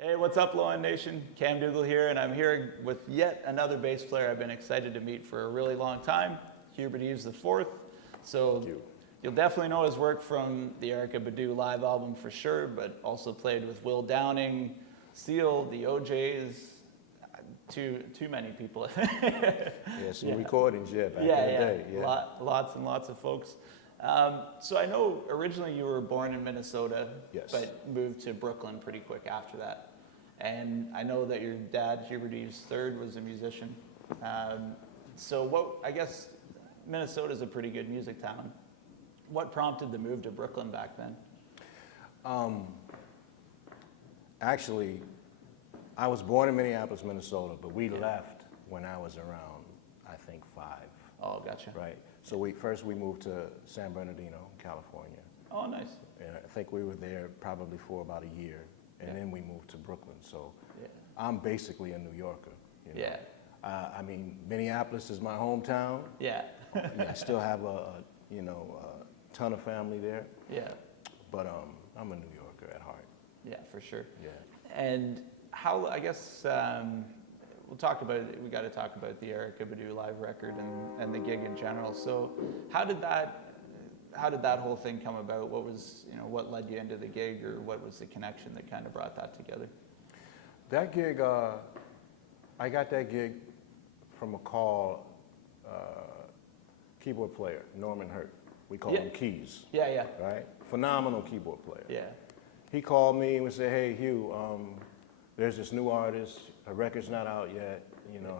Hey, what's up, Loan Nation? Cam Dougall here, and I'm here with yet another bass player I've been excited to meet for a really long time, Hubert Eaves IV. So you'll definitely know his work from the Erykah Badu live album for sure, but also played with Will Downing, Seal, the OJs, too many people. Some recordings, back in the day. Yeah. Lots and lots of folks. So I know originally you were born in Minnesota, Yes. but moved to Brooklyn pretty quick after that. And I know that your dad, Hubert Eaves III, was a musician. I guess Minnesota's a pretty good music town. What prompted the move to Brooklyn back then? Actually, I was born in Minneapolis, Minnesota, but we left when I was around, I think, 5. Oh, gotcha. Right. So we moved to San Bernardino, California. Oh, nice. And I think we were there probably for about a year, and then we moved to Brooklyn. So Yeah. I'm basically a New Yorker. You know? Yeah. I mean, Minneapolis is my hometown. Yeah. I still have a ton of family there, Yeah. but I'm a New Yorker at heart. Yeah, for sure. Yeah. And how, I guess, we got to talk about the Erykah Badu live record and the gig in general. So how did that whole thing come about? What was, what led you into the gig, or what was the connection that kind of brought that together? That gig, I got that gig from a call, keyboard player, Norman Hurt. We call him Keys. Yeah. Right? Phenomenal keyboard player. Yeah. He called me and said, "Hey, Hugh, there's this new artist. Her record's not out yet.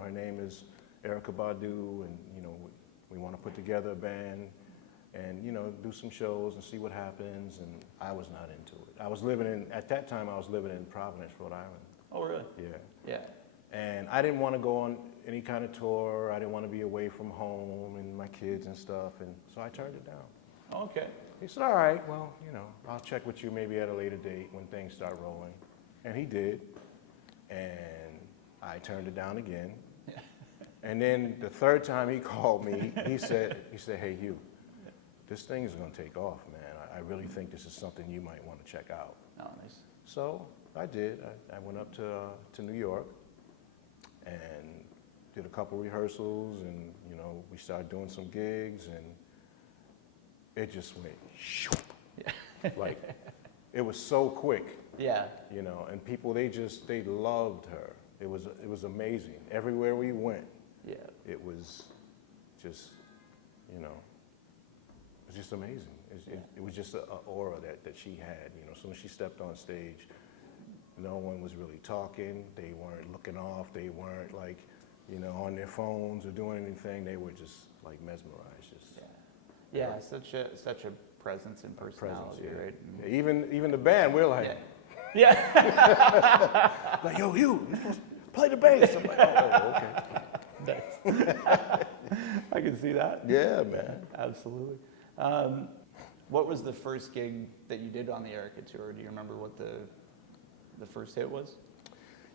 Her name is Erykah Badu, and we want to put together a band and do some shows and see what happens." And I was not into it. At that time I was living in Providence, Rhode Island. Oh, really? Yeah. And I didn't want to go on any kind of tour. I didn't want to be away from home and my kids and stuff, and so I turned it down. Okay. He said, "All right, well, I'll check with you maybe at a later date when things start rolling." And he did. And I turned it down again. And then the third time he called me, he said, "Hey, Hugh, this thing is going to take off, man. I really think this is something you might want to check out." Oh, nice. So I did. I went up to New York and did a couple rehearsals, and we started doing some gigs, and it just went shoo. Like, it was so quick. Yeah. And people, they loved her. It was amazing. Everywhere we went, it was just, it was just amazing. It was just an aura that she had. As soon as she stepped on stage, no one was really talking. They weren't looking off. They weren't on their phones or doing anything. They were just like mesmerized. Such a presence and personality, right? Even the band, we're like, Yeah. like, "Yo, Hugh, you're supposed to play the bass." I'm like, "Oh, okay." I can see that. Yeah, man. Absolutely. What was the first gig that you did on the Erykah tour? Do you remember what the first hit was?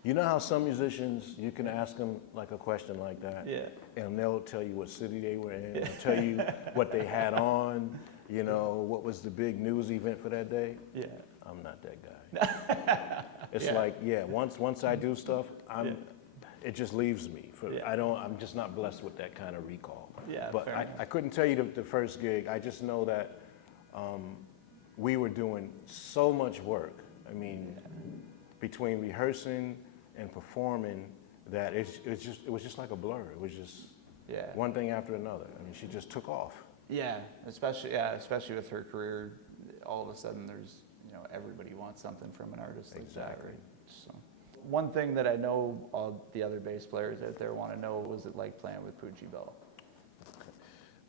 You know how some musicians, you can ask them like a question like that, and they'll tell you what city they were in, they'll tell you what they had on, what was the big news event for that day. Yeah. I'm not that guy. It's like, once I do stuff, it just leaves me. I'm just not blessed with that kind of recall. Yeah, but I couldn't tell you the first gig. I just know that we were doing so much work. I mean, between rehearsing and performing, that it was just like a blur. It was just one thing after another. I mean, she just took off. Yeah, especially with her career, all of a sudden there's everybody wants something from an artist like that, right? So, one thing that I know all the other bass players out there want to know, was it like playing with Poogie Bell?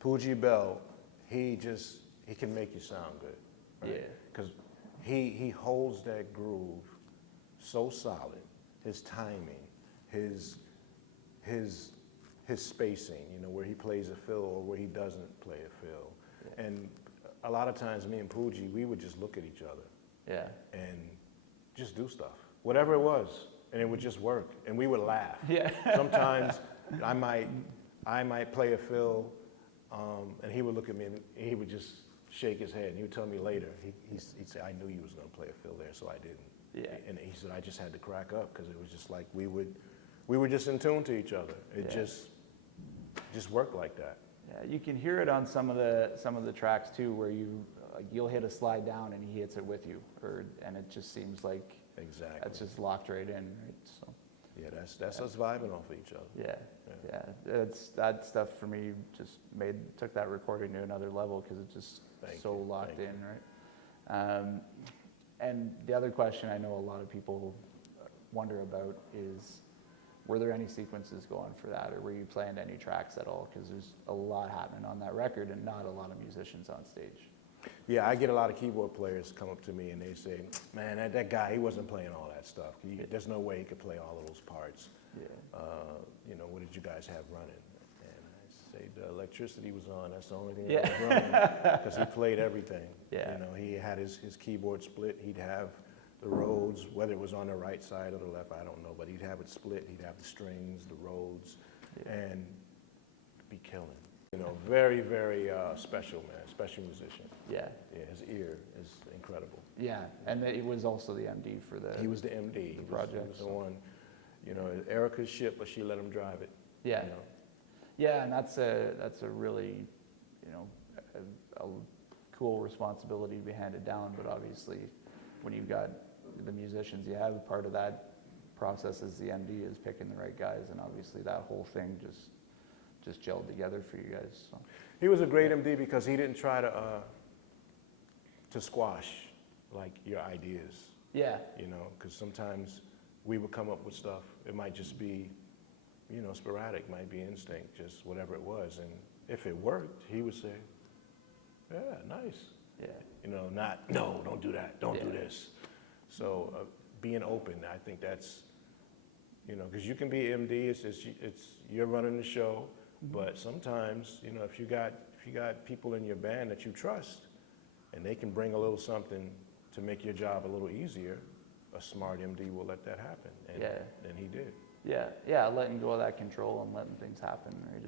Poogie Bell, he can make you sound good. Right? Yeah. Because he holds that groove so solid. His timing, his spacing, where he plays a fill or where he doesn't play a fill. Yeah. And a lot of times, me and Poogie, we would just look at each other. Yeah. And just do stuff, whatever it was, and it would just work, and we would laugh. Yeah. Sometimes I might play a fill, and he would look at me and he would just shake his head, and he would tell me later. He'd say, "I knew you was going to play a fill there, so I didn't." Yeah. And he said, I just had to crack up because it was just like we were just in tune to each other. It just worked like that. Yeah, you can hear it on some of the tracks too, where you'll hit a slide down and he hits it with you, and it just seems like that's just locked right in, right? So. Yeah, that's us vibing off of each other. Yeah. It's that stuff for me just took that recording to another level because it's just locked in, right? And the other question I know a lot of people wonder about is, were there any sequences going for that, or were you playing any tracks at all? Because there's a lot happening on that record and not a lot of musicians on stage. Yeah, I get a lot of keyboard players come up to me and they say, man, that guy, he wasn't playing all that stuff. There's no way he could play all of those parts. Yeah. What did you guys have running? And I say, the electricity was on. That's the only thing that was running, because he played everything. Yeah. He had his keyboard split. He'd have the Rhodes, whether it was on the right side or the left, I don't know, but he'd have it split. He'd have the strings, the Rhodes, and be killing. Very, very special, man, special musician. Yeah. Yeah, his ear is incredible. Yeah, and he was also the MD for the. He was the MD. Project. He was the one. Erykah's ship, but she let him drive it. Yeah. Yeah, and that's a really, a cool responsibility to be handed down. But obviously, when you've got the musicians you have, part of that process as the MD is picking the right guys, and obviously that whole thing just gelled together for you guys. So. He was a great MD because he didn't try to squash like your ideas. Yeah. Because sometimes we would come up with stuff. It might just be, sporadic, might be instinct, just whatever it was. And if it worked, he would say, yeah, nice. Yeah. Not, no, don't do that, don't do this. So being open, I think that's, because you can be MD, it's you're running the show, but sometimes, if you got people in your band that you trust, and they can bring a little something to make your job a little easier, a smart MD will let that happen, and he did. Yeah, letting go of that control and letting things happen, right?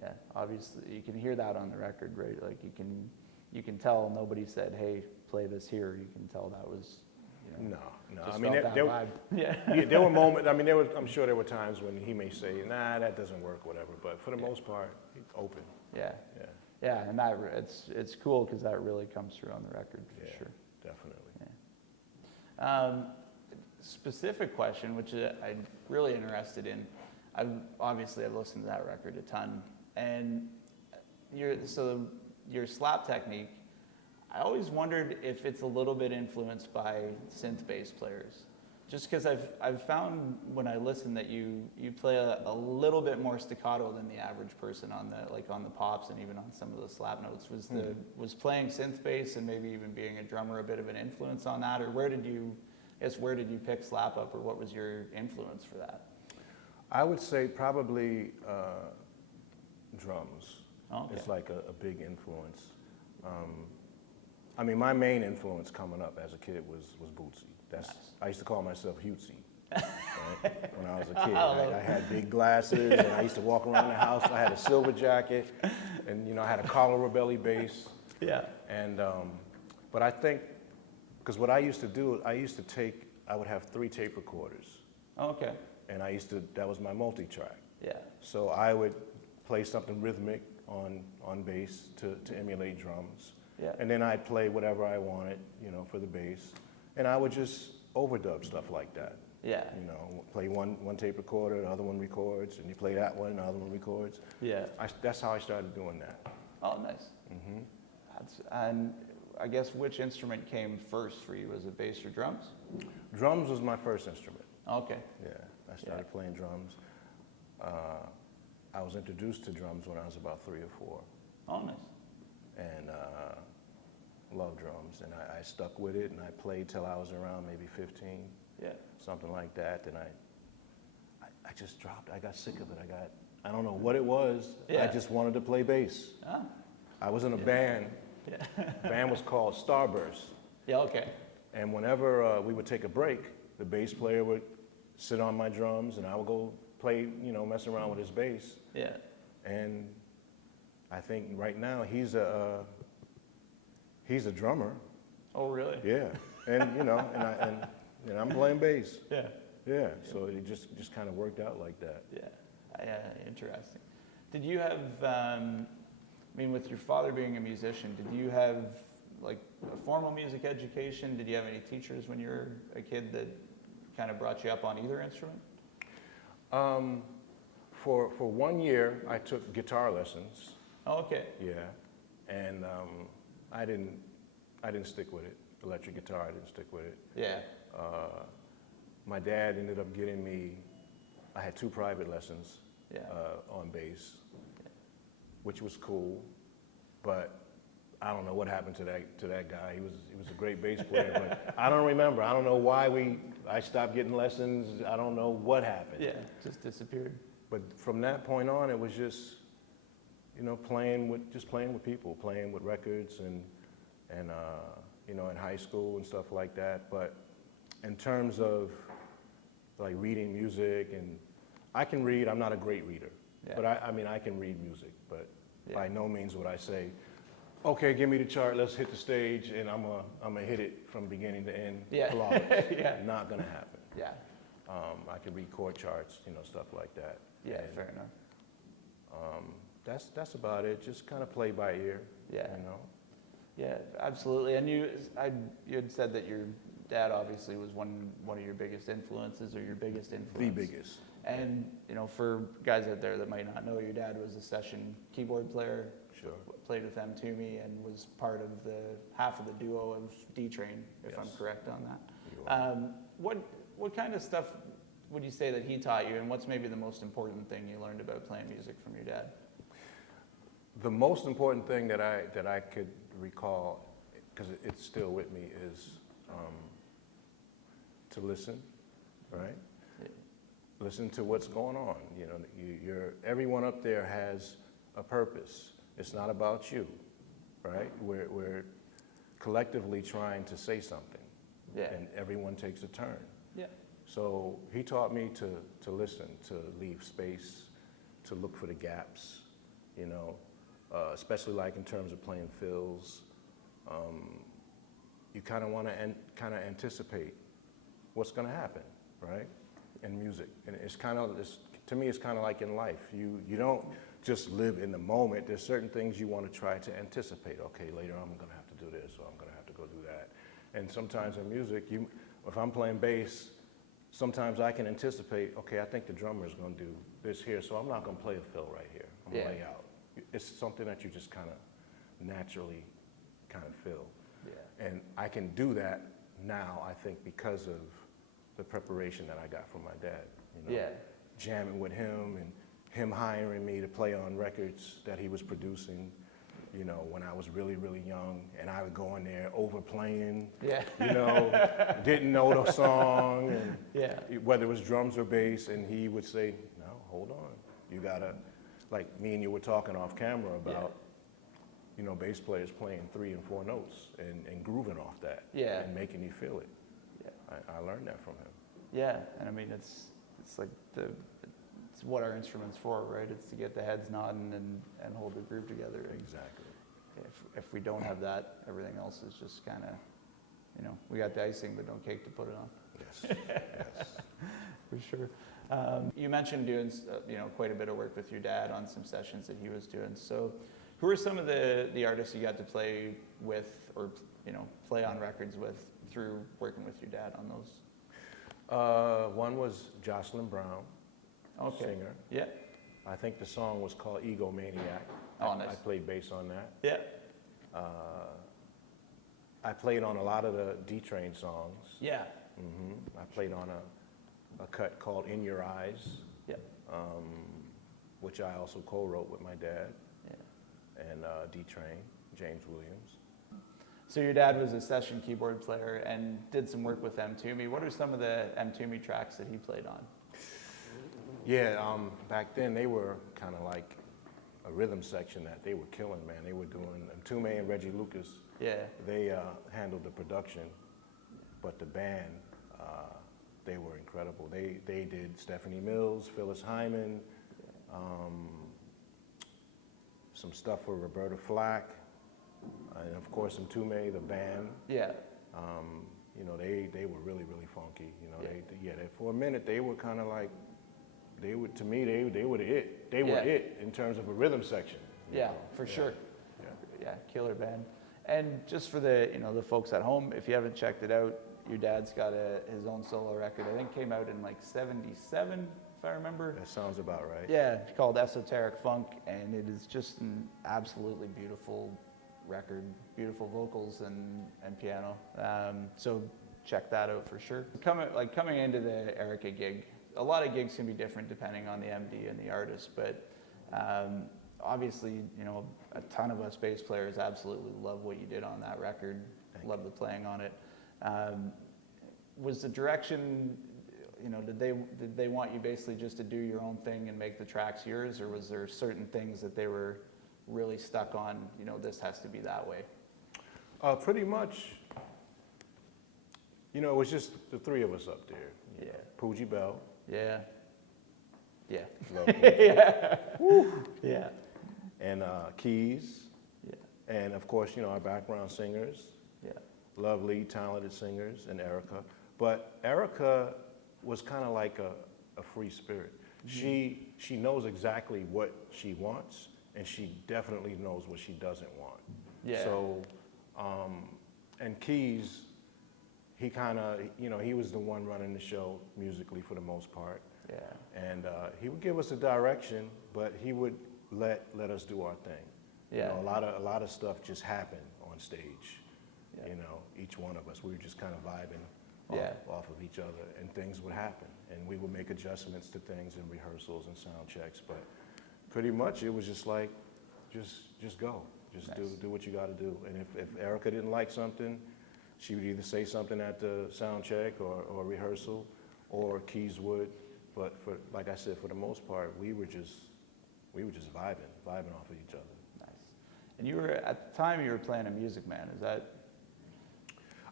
Yeah, obviously you can hear that on the record, right? Like you can tell nobody said, "Hey, play this here." You can tell that was. No. Just I mean, there there were moments. I mean, I'm sure there were times when he may say, "Nah, that doesn't work," whatever. But for the most part, he's open. Yeah, and it's cool because that really comes through on the record for sure. Definitely. Yeah. Specific question, which I'm really interested in. I've listened to that record a ton, and your slap technique. I always wondered if it's a little bit influenced by synth bass players, just because I've found when I listen that you play a little bit more staccato than the average person on the pops and even on some of the slap notes. Was playing synth bass and maybe even being a drummer a bit of an influence on that, or where did you pick slap up, or what was your influence for that? I would say probably drums. Okay. It's like a big influence. I mean, my main influence coming up as a kid was Bootsy. Nice. I used to call myself Hutesy. Right? When I was a kid, I had big glasses, and I used to walk around the house. I had a silver jacket, and I had a collar belly bass. Yeah. And but I think, because what I used to do, I would have 3 tape recorders. Okay. And that was my multi-track. Yeah. So I would play something rhythmic on bass to emulate drums. Yeah. And then I'd play whatever I wanted, for the bass. And I would just overdub stuff like that. Yeah. Play one tape recorder, the other one records, and you play that one, the other one records. Yeah. That's how I started doing that. Oh, nice. Mm-hmm. And I guess which instrument came first for you? Was it bass or drums? Drums was my first instrument. Okay. Yeah, I started playing drums. I was introduced to drums when I was about 3 or 4. Oh, nice. And loved drums, and I stuck with it, and I played till I was around maybe 15. Yeah. Something like that. And I just dropped. I got sick of it. I don't know what it was. Yeah. I just wanted to play bass. Ah. I was in a band. Yeah. The band was called Starburst. Yeah, okay. And whenever we would take a break, the bass player would sit on my drums, and I would go play, mess around with his bass. Yeah. And I think right now he's a drummer. Oh, really? Yeah. and you know, and I'm playing bass. Yeah. Yeah. So it just kind of worked out like that. Yeah. Interesting. Did you have, I mean, with your father being a musician, did you have like a formal music education? Did you have any teachers when you were a kid that kind of brought you up on either instrument? For 1 year, I took guitar lessons. Oh, okay. Yeah, and I didn't stick with it. Electric guitar, I didn't stick with it. Yeah. My dad ended up getting me. I had 2 private lessons. Yeah. On bass, which was cool, but I don't know what happened to that guy. He was a great bass player, but I don't remember. I don't know why I stopped getting lessons. I don't know what happened. Yeah, just disappeared. But from that point on, it was just, you know, playing with people, playing with records, and you know, in high school and stuff like that. But in terms of like reading music, and I can read. I'm not a great reader, but I mean I can read music. But by no means would I say, okay, give me the chart, let's hit the stage, and I'm gonna hit it from beginning to end. Yeah. Flawless. Yeah. Not gonna happen. Yeah. I can read chord charts, you know, stuff like that. Yeah, and, fair enough. That's about it. Just kind of play by ear. Yeah. You know. Yeah, absolutely. And you had said that your dad obviously was one of your biggest influences, or your biggest influence. The biggest. And you know, for guys out there that might not know, your dad was a session keyboard player. Sure. Played with them to me and was part of the half of the duo of D-Train, if I'm correct on that. What kind of stuff would you say that he taught you, and what's maybe the most important thing you learned about playing music from your dad? The most important thing that I could recall, because it's still with me, is to listen, right? Yeah. Listen to what's going on. You know, everyone up there has a purpose. It's not about you, right? We're collectively trying to say something, and everyone takes a turn. Yeah. So he taught me to listen, to leave space, to look for the gaps, you know, especially like in terms of playing fills. You kind of want to kind of anticipate what's going to happen, right? In music, and it's kind of, to me, it's kind of like in life. You don't just live in the moment. There's certain things you want to try to anticipate. Okay, later I'm going to have to do this, or I'm going to have to go do that. And sometimes in music, if I'm playing bass, sometimes I can anticipate, okay, I think the drummer is going to do this here, so I'm not going to play a fill right here. I'm going to lay out. It's something that you just kind of naturally kind of feel. Yeah. And I can do that now, I think, because of the preparation that I got from my dad. You know, jamming with him, and him hiring me to play on records that he was producing, you know, when I was really, really young, and I would go in there overplaying, you know, didn't know the song, and whether it was drums or bass, and he would say, no, hold on, you gotta, like me and you were talking off camera about, you know, bass players playing 3 and 4 notes and grooving off that, and making you feel it. I learned that from him. Yeah, and I mean, it's like it's what our instrument's for, right? It's to get the heads nodding and hold the groove together. Exactly. If we don't have that, everything else is just kind of, you know, we got the icing but no cake to put it on. Yes. Yes. For sure. You mentioned doing, you know, quite a bit of work with your dad on some sessions that he was doing. So, who are some of the artists you got to play with, or you know, play on records with through working with your dad on those? One was Jocelyn Brown, singer. Yeah. I think the song was called Egomaniac. Nice. I played bass on that. Yeah. I played on a lot of the D-Train songs. Yeah. I played on a cut called In Your Eyes, which I also co-wrote with my dad, and D-Train, James Williams. So your dad was a session keyboard player and did some work with M-Toomey. What are some of the M-Toomey tracks that he played on? Yeah, back then they were kind of like a rhythm section that they were killing, man. They were doing, M-Toomey and Reggie Lucas, they handled the production, but the band, they were incredible. They did Stephanie Mills, Phyllis Hyman, some stuff for Roberta Flack, and of course M-Toomey, the band. Yeah. you know, they were really, really funky. You know, for a minute they were kind of like, to me, they were it. They were it in terms of a rhythm section. Yeah, for sure. Yeah, killer band. And just for the, the folks at home, if you haven't checked it out, your dad's got his own solo record. I think came out in like '77, if I remember. That sounds about right. Yeah, it's called Esoteric Funk, and it is just an absolutely beautiful record, beautiful vocals and piano. So check that out for sure. Coming into the Erykah gig, a lot of gigs can be different depending on the MD and the artist, but obviously, a ton of us bass players absolutely love what you did on that record, love the playing on it. Was the direction, did they want you basically just to do your own thing and make the tracks yours, or was there certain things that they were really stuck on, this has to be that way? Pretty much, it was just the three of us up there. Yeah. Poogie Bell. Yeah. Yeah. Love Poogie. Yeah. Woo. Yeah. And Keys. Yeah. And of course, our background singers. Yeah. Lovely, talented singers, and Erykah. But Erykah was kind of like a free spirit. Mm-hmm. She knows exactly what she wants, and she definitely knows what she doesn't want. Yeah. So, and Keys, he kind of, he was the one running the show musically for the most part. Yeah. And he would give us a direction, but he would let us do our thing. Yeah. A lot of stuff just happened on stage. Yeah. Each one of us, we were just kind of vibing off of each other, and things would happen, and we would make adjustments to things in rehearsals and sound checks. But pretty much, it was just like, just go, just nice. do what you got to do. And if Erykah didn't like something, she would either say something at the sound check or rehearsal, or Keys would. But like I said, for the most part, we were just vibing off of each other. Nice. And you were, at the time, you were playing a Music Man. Is that?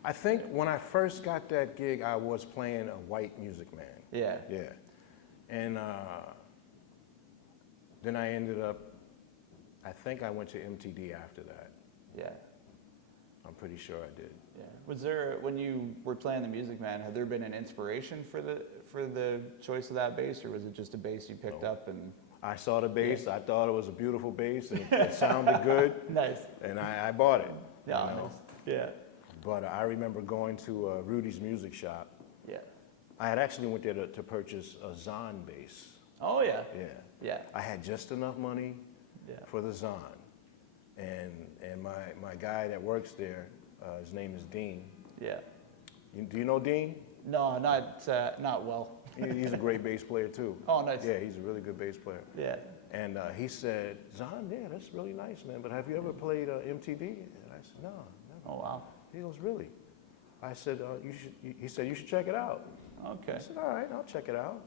I think when I first got that gig, I was playing a white Music Man. Yeah. Yeah. And then I ended up, I think I went to MTD after that. Yeah. I'm pretty sure I did. Yeah. Was there, when you were playing the Music Man, had there been an inspiration for the choice of that bass, or was it just a bass you picked up and? I saw the bass. Yeah. I thought it was a beautiful bass, and it sounded good. Nice. And I bought it. Yeah. Nice. Yeah. But I remember going to Rudy's Music Shop. Yeah. I had actually went there to purchase a Zahn bass. Oh yeah. Yeah. Yeah. I had just enough money for the Zahn, and my guy that works there, his name is Dean. Yeah. Do you know Dean? No, not well. He's a great bass player too. Oh, nice. Yeah, he's a really good bass player. Yeah. And he said, Zahn, yeah, that's really nice, man. But have you ever played MTD? And I said, no, never. Oh wow. He goes, really? I said, he said, you should check it out. Okay. I said, all right, I'll check it out.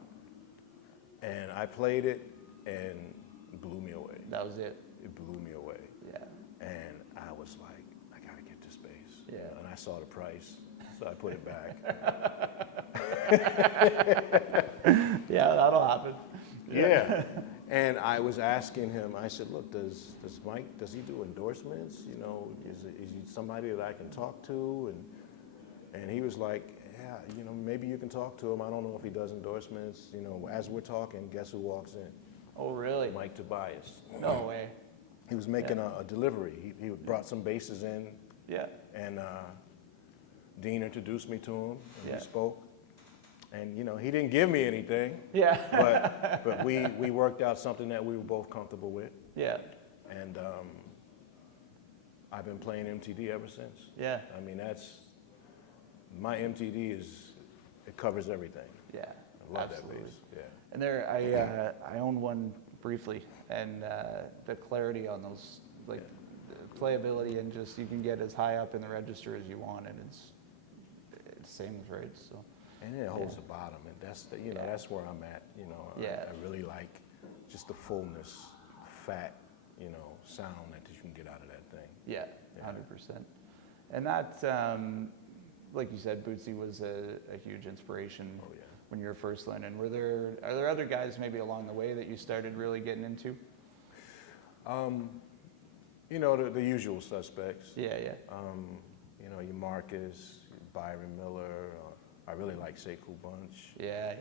And I played it, and it blew me away. That was it? It blew me away. Yeah. And I was like, I got to get this bass. Yeah. And I saw the price, so I put it back. Yeah, that'll happen. Yeah. And I was asking him, I said, look, does Mike, does he do endorsements? Is he somebody that I can talk to? And he was like, yeah, maybe you can talk to him. I don't know if he does endorsements. As we're talking, guess who walks in? Oh, really? Mike Tobias. No way. He was making a delivery. He brought some basses in. Yeah. And Dean introduced me to him. And we spoke. And he didn't give me anything. Yeah. but we worked out something that we were both comfortable with. Yeah. And I've been playing MTD ever since. Yeah. I mean, my MTD it covers everything. Yeah. I love that bass. Yeah. And I owned one briefly, and the clarity on those, like the playability, and just you can get as high up in the register as you want, and it's sings right. So. And it holds the bottom, and that's where I'm at. I really like just the fullness, fat, sound that you can get out of that thing. Yeah, 100%. And that, like you said, Bootsy was a huge inspiration when you were first learning. Are there other guys maybe along the way that you started really getting into? The usual suspects. Yeah, yeah. Your Marcus, Byron Miller. I really like Sekou Bunch. Yeah.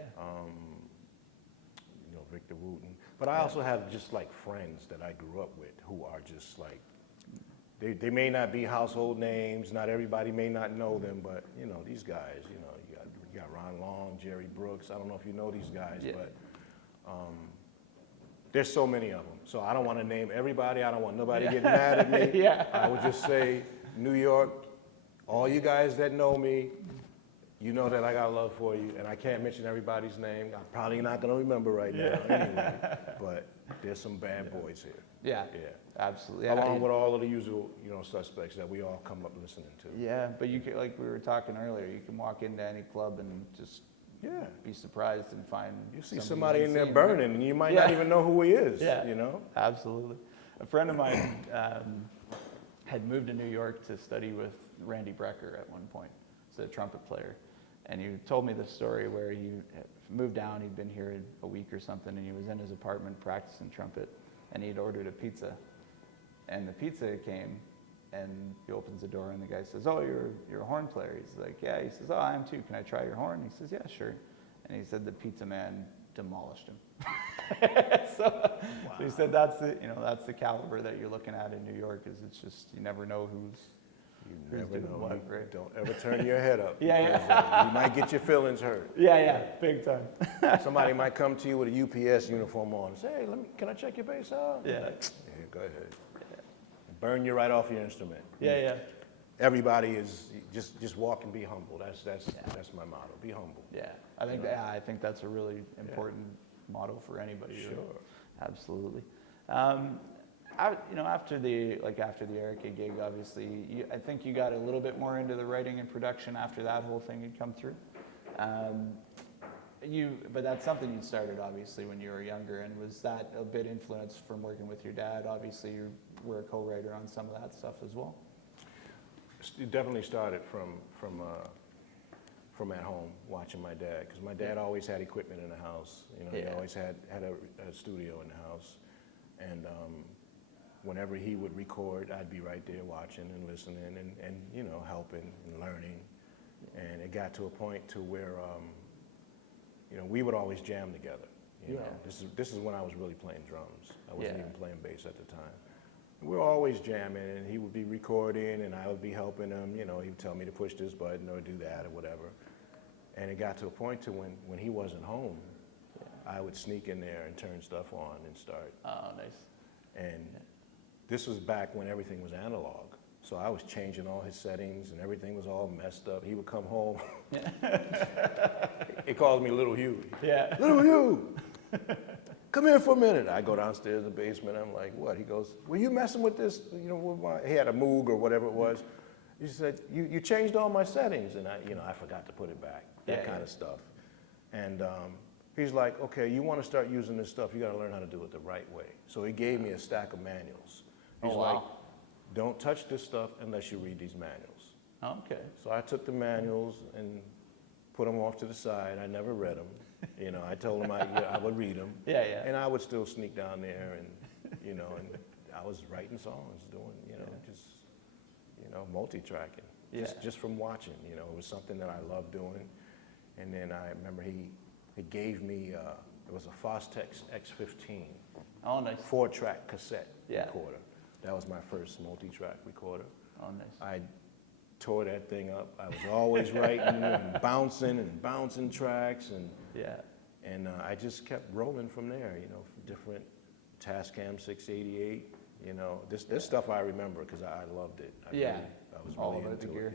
You know, Victor Wooten. But I also have just like friends that I grew up with who are just like, they may not be household names, not everybody may not know them, but you know, these guys, you know, you got Ron Long, Jerry Brooks, I don't know if you know these guys, but there's so many of them. So I don't want to name everybody, I don't want nobody getting mad at me. I would just say, New York, all you guys that know me, you know that I got love for you, and I can't mention everybody's name. I'm probably not going to remember right now anyway, but there's some bad boys here. Yeah, absolutely. Along with all of the usual, you know, suspects that we all come up listening to. Yeah, but you can, like we were talking earlier, you can walk into any club and just be surprised and find you see somebody in there burning, and you might not even know who he is. You know, absolutely. A friend of mine had moved to New York to study with Randy Brecker at one point. He's a trumpet player. And he told me the story where he moved down, he'd been here a week or something, and he was in his apartment practicing trumpet, and he'd ordered a pizza. And the pizza came, and he opens the door, and the guy says, "Oh, you're a horn player." He's like, "Yeah." He says, "Oh, I am too. Can I try your horn?" He says, "Yeah, sure." And he said the pizza man demolished him. So he said that's the caliber that you're looking at in New York. Is it's just you never know who's never know. What, right? Don't ever turn your head up. You might get your feelings hurt. Big time. Somebody might come to you with a UPS uniform on and say, "Hey, can I check your bass out?" Yeah, go ahead. Burn you right off your instrument. Everybody is just walk and be humble. That's my motto. Be humble. I think that's a really important motto for anybody. Sure. Really. Absolutely. After the Erykah gig, obviously, I think you got a little bit more into the writing and production after that whole thing had come through. But that's something you started obviously when you were younger, and was that a bit influenced from working with your dad? Obviously, you were a co-writer on some of that stuff as well. It definitely started from at home watching my dad, because my dad always had equipment in the house. You know, he always had a studio in the house, and whenever he would record, I'd be right there watching and listening and you know, helping and learning. And it got to a point to where you know, we would always jam together. You know, this is when I was really playing drums. I wasn't even playing bass at the time. We were always jamming, and he would be recording, and I would be helping him. You know, he would tell me to push this button or do that or whatever. And it got to a point to when he wasn't home, I would sneak in there and turn stuff on and start. Oh, nice. And this was back when everything was analog. So I was changing all his settings, and everything was all messed up. He would come home. He called me Little Hugh. Yeah. Little Hugh, come here for a minute. I go downstairs in the basement. I'm like, what? He goes, were you messing with this? You know, he had a Moog or whatever it was. He said, you changed all my settings, and I forgot to put it back. That kind of stuff. And he's like, okay, you want to start using this stuff, you got to learn how to do it the right way. So he gave me a stack of manuals. He's like, don't touch this stuff unless you read these manuals. Okay. So I took the manuals and put them off to the side. I never read them. You know, I told him I would read them. And I would still sneak down there and, you know, and I was writing songs, doing, multi-tracking. Just from watching, you know, it was something that I loved doing. And then I remember he gave me, it was a Fostex X15. Oh, nice. 4-track cassette recorder. That was my first multi-track recorder. Oh, nice. I tore that thing up. I was always writing and bouncing tracks, and I just kept rolling from there. You know, from different Tascam 688. You know, this stuff I remember because I loved it. I was all really about the into gear.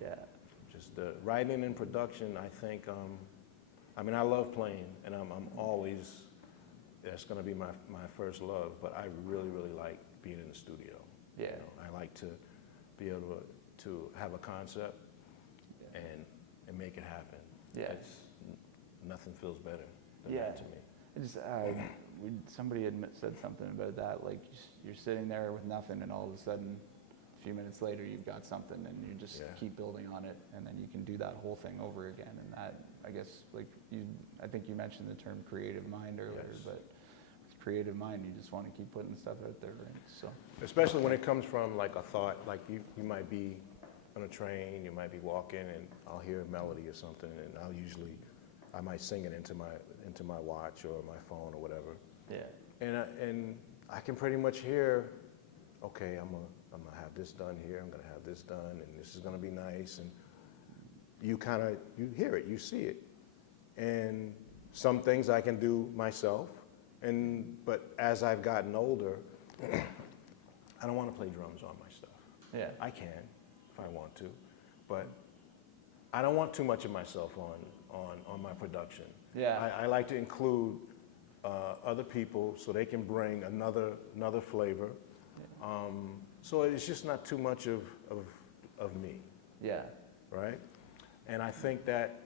it. Just the writing and production. I think. I mean, I love playing, and I'm always. That's going to be my first love. But I really like being in the studio. You know, I like to be able to have a concept and make it happen. Nothing feels better than that to me. Somebody had said something about that, like you're sitting there with nothing, and all of a sudden, a few minutes later, you've got something, and you just keep building on it, and then you can do that whole thing over again. And that, I guess, I think you mentioned the term creative mind earlier, but with creative mind, you just want to keep putting stuff out there, right? So, especially when it comes from like a thought, like you might be on a train, you might be walking, and I'll hear a melody or something, and I might sing it into my watch or my phone or whatever. Yeah. And I can pretty much hear, okay, I'm gonna have this done here, I'm gonna have this done, and this is gonna be nice, and you hear it, you see it. And some things I can do myself, but as I've gotten older, I don't want to play drums on my stuff. Yeah. I can, if I want to, but I don't want too much of myself on my production. Yeah. I like to include other people so they can bring another flavor. So it's just not too much of me. Yeah. Right? And I think that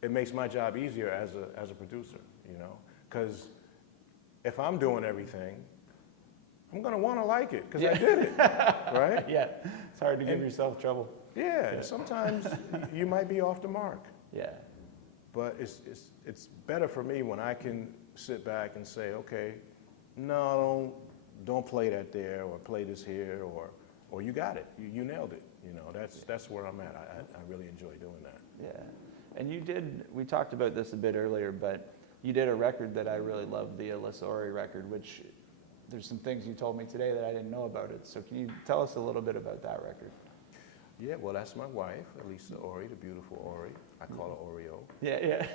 it makes my job easier as a producer, you know? Because if I'm doing everything, I'm gonna wanna like it, because I did it, right? Yeah, it's hard to give yourself trouble. Yeah, and sometimes you might be off the mark. Yeah. But it's better for me when I can sit back and say, okay, no, don't play that there, or play this here, or you got it, you nailed it. You know, that's where I'm at. I really enjoy doing that. Yeah, and we talked about this a bit earlier, but you did a record that I really love, the Erykah Ori record, which there's some things you told me today that I didn't know about it. So can you tell us a little bit about that record? Yeah, well, that's my wife, Erykah Ori, the beautiful Ori. I call her Oreo. Yeah.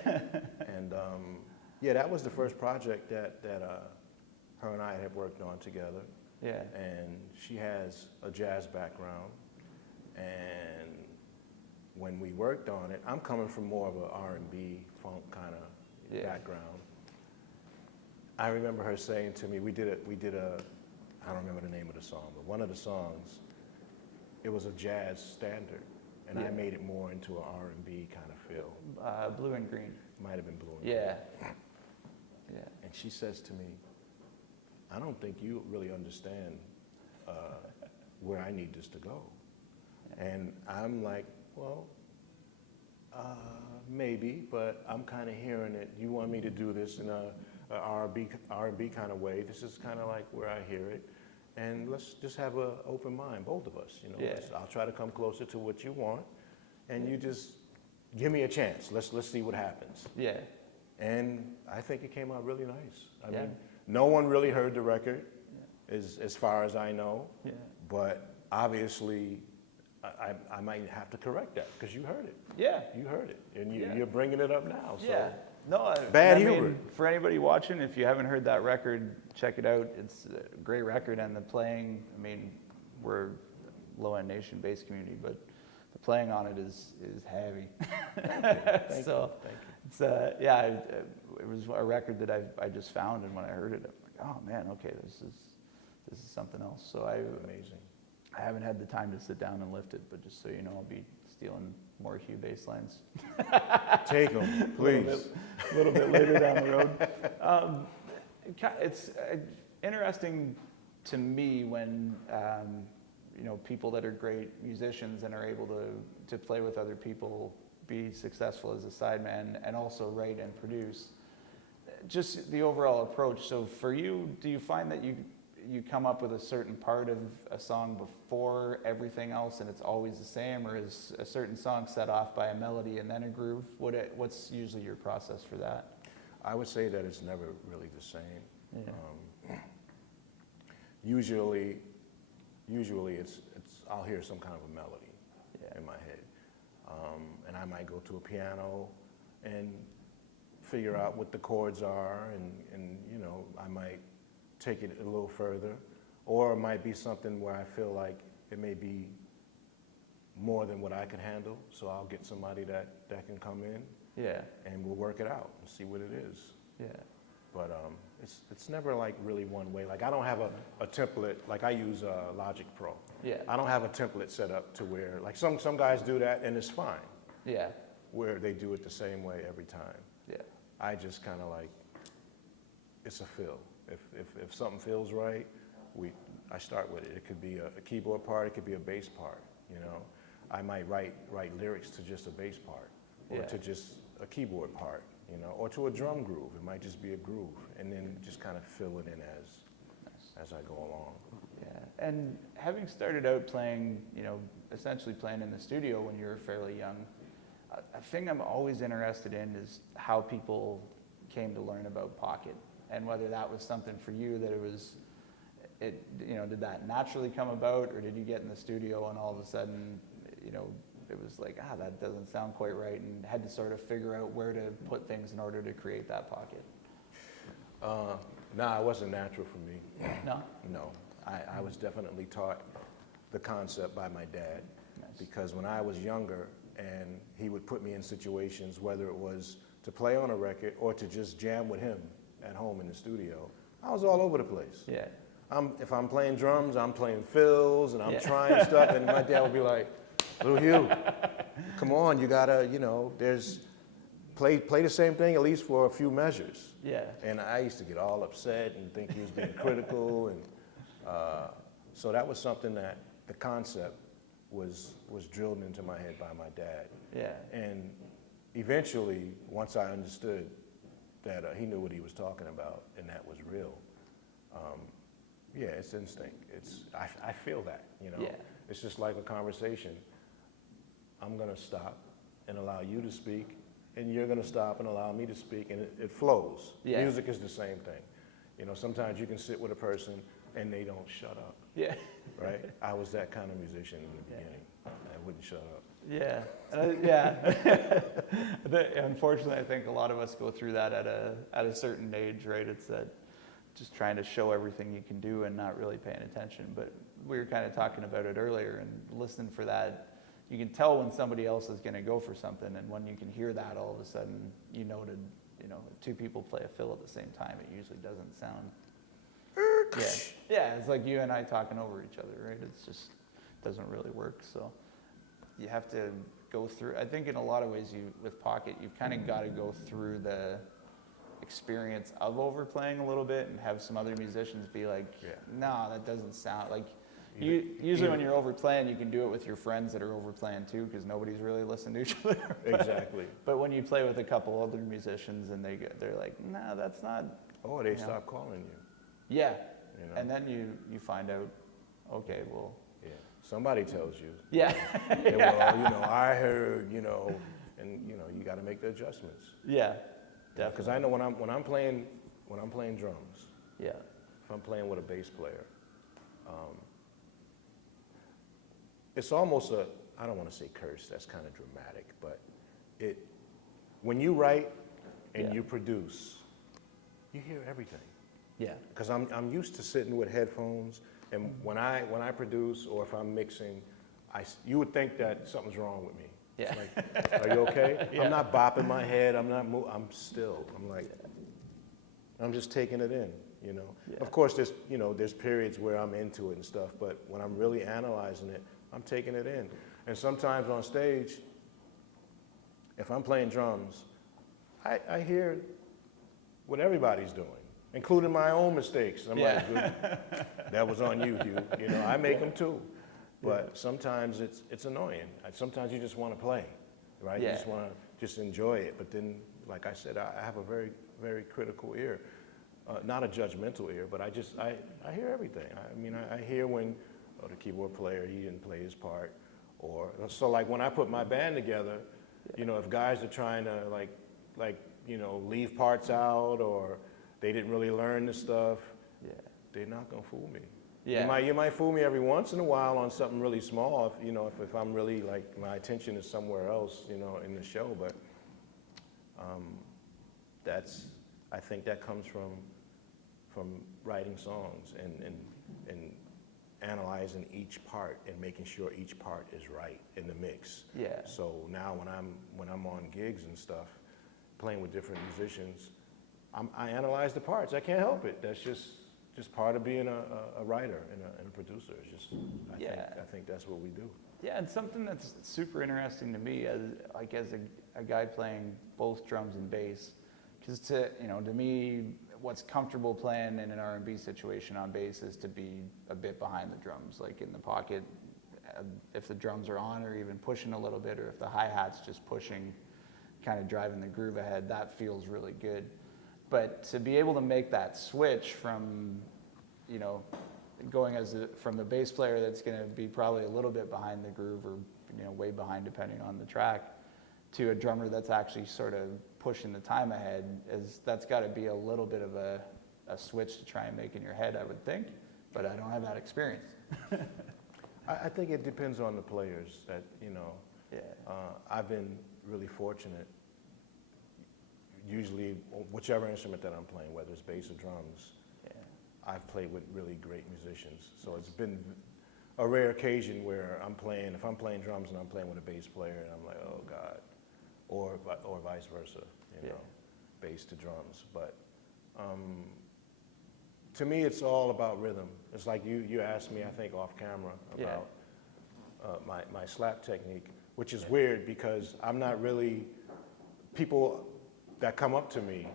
And yeah, that was the first project that her and I had worked on together. Yeah. And she has a jazz background. And when we worked on it, I'm coming from more of an R&B, funk kind of background. I remember her saying to me, we did a, I don't remember the name of the song, but one of the songs, it was a jazz standard, and I made it more into an R&B kind of feel. Blue and Green. Might have been Blue and Green. Yeah. And she says to me, I don't think you really understand where I need this to go. And I'm like, well, maybe, but I'm kind of hearing it. You want me to do this in a R&B kind of way. This is kind of like where I hear it. And let's just have an open mind, both of us. You know, I'll try to come closer to what you want, and you just give me a chance. Let's see what happens. Yeah. And I think it came out really nice. I mean, no one really heard the record, as far as I know. Yeah. But obviously, I might have to correct that, because you heard it. Yeah. You heard it, and you're bringing it up now. So. Yeah. No, Bad Hubert. Hubert. For anybody watching, if you haven't heard that record, check it out. It's a great record, and the playing, I mean, we're low-end nation-based community, but the playing on it is heavy. Thank you. It's it was a record that I just found, and when I heard it, I'm like, oh man, okay, this is something else. So amazing. I haven't had the time to sit down and lift it, but just so you know, I'll be stealing more Hugh bass lines. Take them, please. A little bit later down the road. It's interesting to me when people that are great musicians and are able to play with other people, be successful as a sideman, and also write and produce. Just the overall approach. So for you, do you find that you come up with a certain part of a song before everything else and it's always the same, or is a certain song set off by a melody and then a groove? What's usually your process for that? I would say that it's never really the same. Yeah. Usually it's I'll hear some kind of a melody in my head, and I might go to a piano and figure out what the chords are, and I might take it a little further, or it might be something where I feel like it may be more than what I can handle, so I'll get somebody that can come in, and we'll work it out and see what it is. Yeah. But it's never like really one way. Like I don't have a template. Like I use Logic Pro. Yeah. I don't have a template set up to where like some guys do that and it's fine. Yeah. Where they do it the same way every time. Yeah. I just kind of like it's a feel. If something feels right, I start with it. It could be a keyboard part. It could be a bass part. I might write lyrics to just a bass part, or to just a keyboard part, or to a drum groove. It might just be a groove, and then just kind of fill it in as I go along. Yeah. And having started out playing, essentially playing in the studio when you were fairly young, a thing I'm always interested in is how people came to learn about pocket, and whether that was something for you that did that naturally come about, or did you get in the studio and all of a sudden, it was like, that doesn't sound quite right, and had to sort of figure out where to put things in order to create that pocket? It wasn't natural for me. No? No. I was definitely taught the concept by my dad. Nice. Because when I was younger and he would put me in situations, whether it was to play on a record or to just jam with him at home in the studio, I was all over the place. Yeah. If I'm playing drums, I'm playing fills and I'm trying stuff, and my dad would be like, "Little Hugh, come on, you gotta, play the same thing at least for a few measures." Yeah. And I used to get all upset and think he was being critical, and so that was something that the concept was drilled into my head by my dad. Yeah. And eventually, once I understood that he knew what he was talking about and that was real, it's instinct. I feel that, Yeah. It's just like a conversation. I'm gonna stop and allow you to speak, and you're gonna stop and allow me to speak, and it flows. Yeah. Music is the same thing. Sometimes you can sit with a person and they don't shut up. Yeah. Right? I was that kind of musician in the beginning. I wouldn't shut up. Yeah, Unfortunately, I think a lot of us go through that at a certain age, right? It's that just trying to show everything you can do and not really paying attention. But we were kind of talking about it earlier, and listening for that. You can tell when somebody else is going to go for something, and when you can hear that, all of a sudden, if two people play a fill at the same time, it usually doesn't sound. Yeah, it's like you and I talking over each other, right? It's just doesn't really work. So you have to go through. I think in a lot of ways, with pocket, you've kind of got to go through the experience of overplaying a little bit, and have some other musicians be like, "No, that doesn't sound like." Usually when you're overplaying, you can do it with your friends that are overplaying too, because nobody's really listening to each other. Exactly. But when you play with a couple other musicians and they're like, "No, that's not." Or they stop calling you. Yeah. And then you find out, okay, well. Yeah. Somebody tells you. Yeah. Well, I heard, and you got to make the adjustments. Yeah. Definitely. Because I know when I'm playing drums. Yeah. If I'm playing with a bass player, it's almost I don't want to say curse, that's kind of dramatic, but when you write and you produce, you hear everything. Yeah. Because I'm used to sitting with headphones, and when I produce or if I'm mixing, you would think that something's wrong with me. Yeah. It's like, are you okay? I'm not bopping my head. I'm not moving. I'm still. I'm like, I'm just taking it in. Yeah. Of course, there's periods where I'm into it and stuff, but when I'm really analyzing it, I'm taking it in. And sometimes on stage, if I'm playing drums, I hear what everybody's doing, including my own mistakes. I'm like, good, that was on you, Hugh. I make them too. But sometimes it's annoying. Sometimes you just want to play, right? Yeah. You just want to just enjoy it. But then, like I said, I have a very, very critical ear. Not a judgmental ear, but I hear everything. I hear when the keyboard player, he didn't play his part. So like when I put my band together, if guys are trying to leave parts out, or they didn't really learn the stuff, they're not gonna fool me. Yeah. You might fool me every once in a while on something really small, if I'm really my attention is somewhere else, in the show. But I think that comes from writing songs and analyzing each part and making sure each part is right in the mix. Yeah. So now when I'm on gigs and stuff, playing with different musicians, I analyze the parts. I can't help it. That's just part of being a writer and a producer. It's just I think that's what we do. Yeah, and something that's super interesting to me as a guy playing both drums and bass, because to me, what's comfortable playing in an R&B situation on bass is to be a bit behind the drums, like in the pocket, if the drums are on or even pushing a little bit, or if the hi-hat's just pushing, kind of driving the groove ahead, that feels really good. But to be able to make that switch from, going from a bass player that's going to be probably a little bit behind the groove or way behind depending on the track, to a drummer that's actually sort of pushing the time ahead, that's got to be a little bit of a switch to try and make in your head, I would think, but I don't have that experience. I think it depends on the players that, I've been really fortunate. Usually, whichever instrument that I'm playing, whether it's bass or drums, I've played with really great musicians. So it's been a rare occasion where if I'm playing drums and I'm playing with a bass player, and I'm like, oh God, or vice versa, bass to drums. But to me, it's all about rhythm. It's like you asked me, I think, off camera about my slap technique, which is weird because I'm not really, people that come up to me,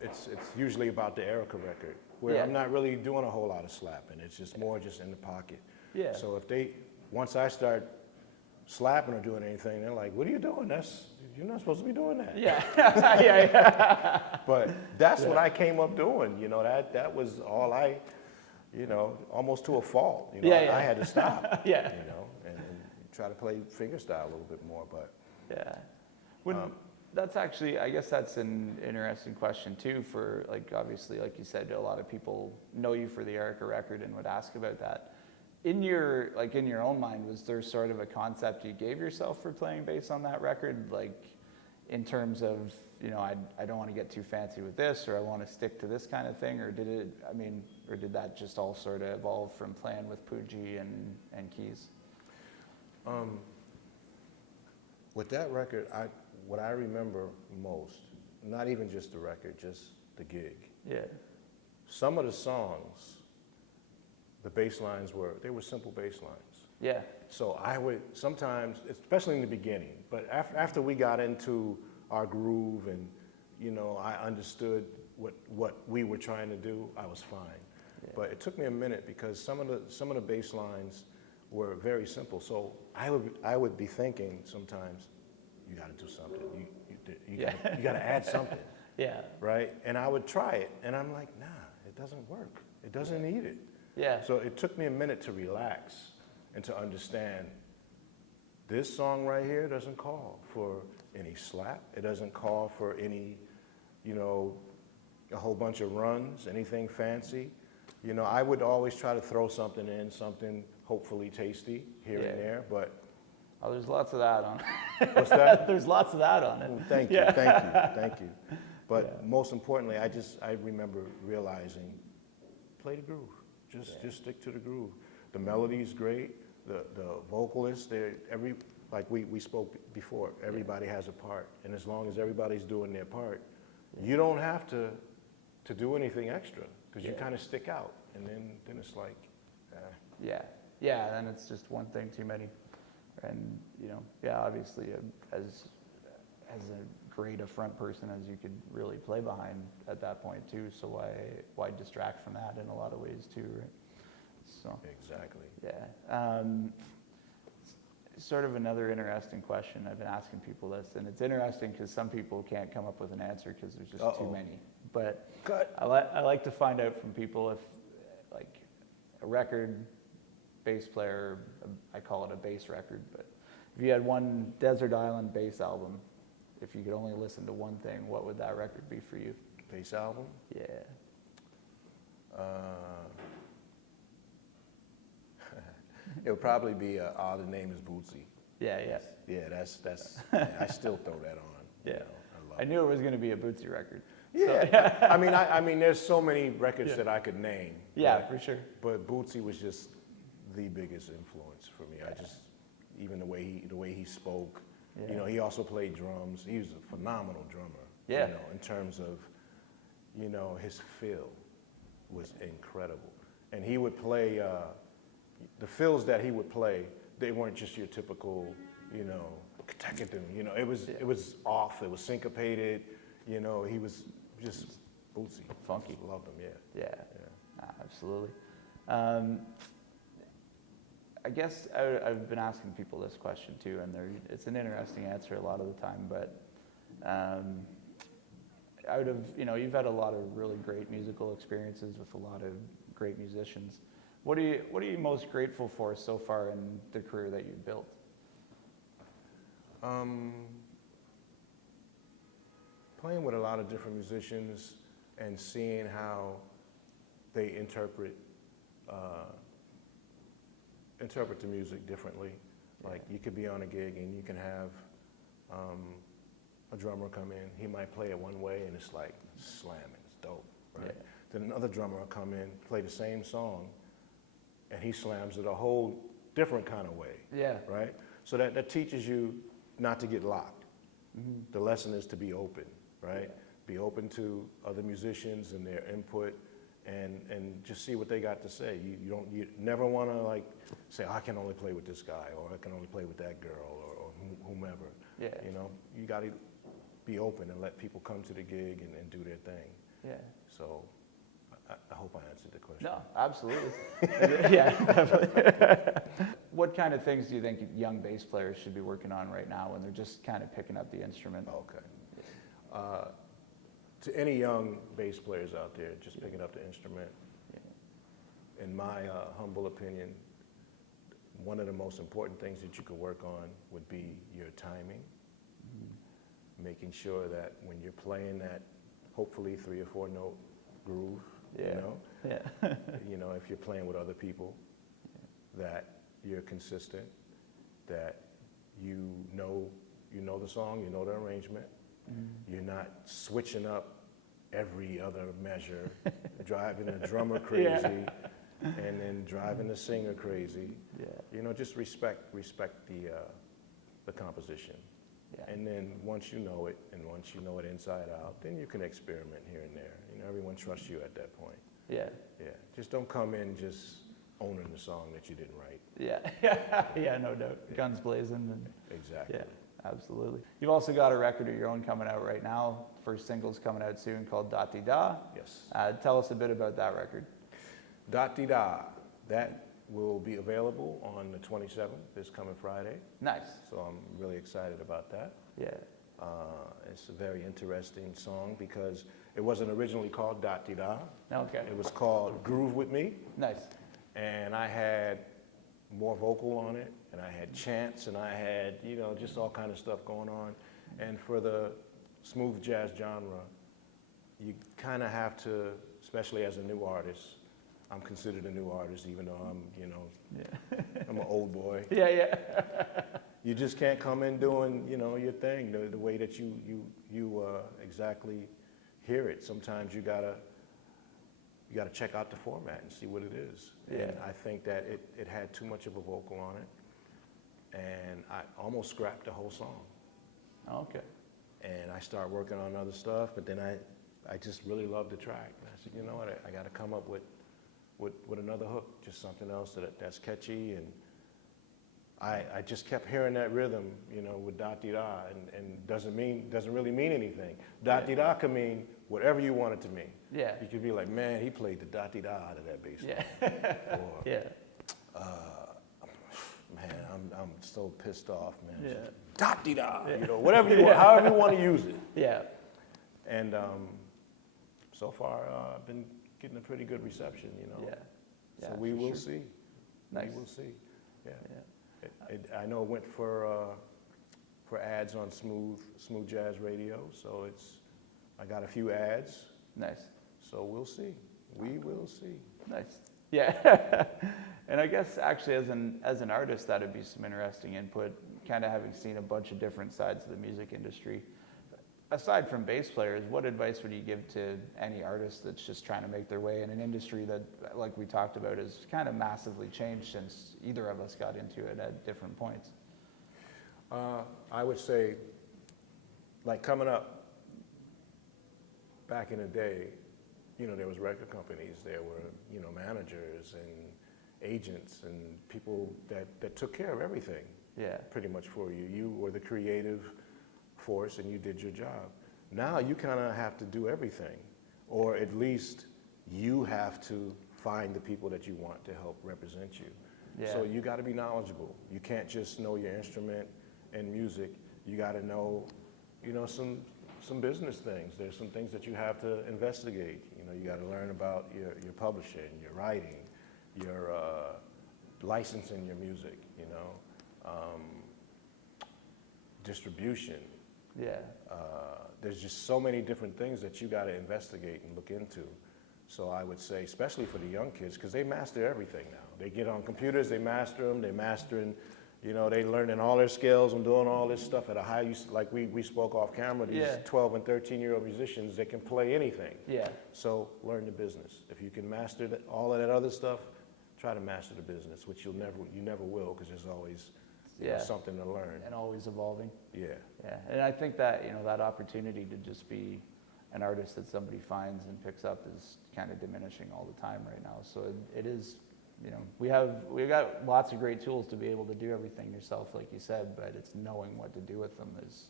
it's usually about the Erykah record, where I'm not really doing a whole lot of slapping. It's just more just in the pocket. Yeah. So once I start slapping or doing anything, they're like, what are you doing? You're not supposed to be doing that. Yeah. But that's what I came up doing. That was all almost to a fault. I had to stop. And try to play fingerstyle a little bit more. But that's actually, I guess that's an interesting question too, for obviously, like you said, a lot of people know you for the Erykah record and would ask about that. In your own mind, was there sort of a concept you gave yourself for playing bass on that record? In terms of, I don't want to get too fancy with this, or I want to stick to this kind of thing, or did that just all sort of evolve from playing with Pooji and keys? With that record, what I remember most, not even just the record, just the gig. Yeah. Some of the songs, the bass lines were simple bass lines. Yeah. So I would sometimes, especially in the beginning, but after we got into our groove and, I understood what we were trying to do, I was fine. Yeah. But it took me a minute because some of the bass lines were very simple. So I would be thinking sometimes, you got to do something. You got to add something. Yeah. Right? And I would try it, and I'm like, nah, it doesn't work. It doesn't need it. Yeah. So it took me a minute to relax and to understand this song right here doesn't call for any slap. It doesn't call for any, a whole bunch of runs, anything fancy. I would always try to throw something in, something hopefully tasty here and there, but oh, there's lots of that on it. What's that? There's lots of that on it. Oh, thank you. But most importantly, I remember realizing, play the groove. Just stick to the groove. The melody's great. The vocalists, we spoke before, everybody has a part. And as long as everybody's doing their part, you don't have to do anything extra because you kind of stick out. And then it's like, and it's just one thing too many. And, obviously as great a front person as you could really play behind at that point too, so why distract from that in a lot of ways too, right? So exactly. Yeah. Sort of another interesting question. I've been asking people this, and it's interesting because some people can't come up with an answer because there's just too many. But I like to find out from people if, a record, bass player, I call it a bass record, but if you had one Desert Island bass album, if you could only listen to one thing, what would that record be for you? Bass album? Yeah. It would probably be the name is Bootsy. Yeah. Yeah, that's I still throw that on. Yeah. I knew it was going to be a Bootsy record. Yeah. So. I mean, there's so many records that I could name. Yeah, for sure. But Bootsy was just the biggest influence for me. Even the way he spoke. Yeah. He also played drums. He was a phenomenal drummer. Yeah. In terms of, his feel was incredible. And he would play, the fills that he would play, they weren't just your typical, it was off, it was syncopated, he was just Bootsy. Funky. Just loved him, Yeah. Absolutely. I guess I've been asking people this question too, and it's an interesting answer a lot of the time, but out of, you've had a lot of really great musical experiences with a lot of great musicians. What are you most grateful for so far in the career that you've built? Playing with a lot of different musicians and seeing how they interpret the music differently. Like you could be on a gig and you can have a drummer come in. He might play it one way and it's like slamming, it's dope, right? Yeah. Then another drummer will come in, play the same song, and he slams it a whole different kind of way. Yeah. Right? So that teaches you not to get locked. Mm-hmm. The lesson is to be open, right? Yeah. Be open to other musicians and their input, and just see what they got to say. You never want to like say, I can only play with this guy, or I can only play with that girl, or whomever. Yeah. You know, you got to be open and let people come to the gig and do their thing. Yeah. So I hope I answered the question. No, absolutely. Yeah, definitely. What kind of things do you think young bass players should be working on right now when they're just kind of picking up the instrument? Okay. To any young bass players out there just picking up the instrument, in my humble opinion, one of the most important things that you could work on would be your timing. Mm-hmm. Making sure that when you're playing that hopefully 3 or 4 note groove, you know, you know, if you're playing with other people, that you're consistent, that you know the song, you know the arrangement. Mm-hmm. You're not switching up every other measure, driving the drummer crazy, and then driving the singer crazy. Yeah. You know, just respect the composition. Yeah. And then once you know it, and once you know it inside out, then you can experiment here and there. You know, everyone trusts you at that point. Yeah. Yeah. Just don't come in just owning the song that you didn't write. Yeah. Yeah, no doubt. Yeah. Guns blazing. And, exactly. Yeah. Absolutely. You've also got a record of your own coming out right now. First single's coming out soon called Da. Yes. Tell us a bit about that record. Da. That will be available on the 27th, this coming Friday. Nice. So I'm really excited about that. Yeah. It's a very interesting song because it wasn't originally called Da. Okay. It was called Groove With Me. Nice. And I had more vocal on it, and I had chants, and I had, you know, just all kind of stuff going on. And for the smooth jazz genre, you kind of have to, especially as a new artist, I'm considered a new artist, even though I'm, you know, I'm an old boy. Yeah. You just can't come in doing, you know, your thing the way that you exactly hear it. Sometimes you gotta check out the format and see what it is. Yeah. And I think that it had too much of a vocal on it, and I almost scrapped the whole song. Okay. And I started working on other stuff, but then I just really loved the track. And I said, you know what, I got to come up with another hook, just something else that's catchy. And I just kept hearing that rhythm, you know, with Da, and doesn't really mean anything. Da can mean whatever you want it to mean. Yeah. You could be like, man, he played the Da out of that bass line. Or, man, I'm so pissed off, man. Yeah. Da, you know, whatever you want, however you want to use it. Yeah. And so far, I've been getting a pretty good reception, you know. Yeah. So we will see. Nice. We will see. Yeah. I know it went for ads on smooth jazz radio, so I got a few ads. Nice. So we'll see. We will see. Nice. Yeah. And I guess actually as an artist, that'd be some interesting input, kind of having seen a bunch of different sides of the music industry. Aside from bass players, what advice would you give to any artist that's just trying to make their way in an industry that, like we talked about, has kind of massively changed since either of us got into it at different points? I would say, like coming up back in the day, you know, there was record companies, there were, you know, managers and agents and people that took care of everything. Yeah. Pretty much for you. You were the creative force and you did your job. Now you kind of have to do everything, or at least you have to find the people that you want to help represent you. Yeah. So you got to be knowledgeable. You can't just know your instrument and music. You got to know, you know, some business things. There's some things that you have to investigate. You You know, you got to learn about your publishing, your writing, your licensing your music, you know, distribution. Yeah. There's just so many different things that you got to investigate and look into. So I would say, especially for the young kids, because they master everything now. They get on computers, they master them, they're mastering, you know, they learning all their skills and doing all this stuff at a high, like we spoke off camera, these 12 and 13-year-old musicians, they can play anything. Yeah. So learn the business. If you can master all of that other stuff, try to master the business, which you never will, because there's always something to learn. And always evolving. Yeah. Yeah, and I think that, you know, that opportunity to just be an artist that somebody finds and picks up is kind of diminishing all the time right now. So it is, you know, we've got lots of great tools to be able to do everything yourself, like you said, but it's knowing what to do with them is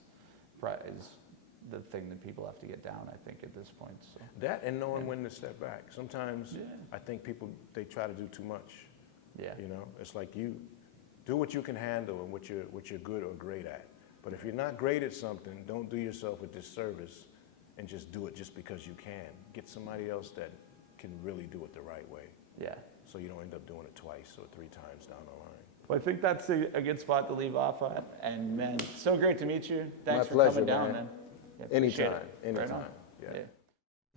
the thing that people have to get down, I think, at this point. So that and knowing when to step back. Sometimes I think people, they try to do too much. Yeah. You know, it's like you do what you can handle and what you're good or great at. But if you're not great at something, don't do yourself a disservice and just do it just because you can. Get somebody else that can really do it the right way. Yeah. So you don't end up doing it twice or 3 times down the line. Well, I think that's a good spot to leave off at. And man, so great to meet you. Thanks My for pleasure, coming down, man. Yeah, appreciate Anytime. it. Right on. Yeah. Yeah.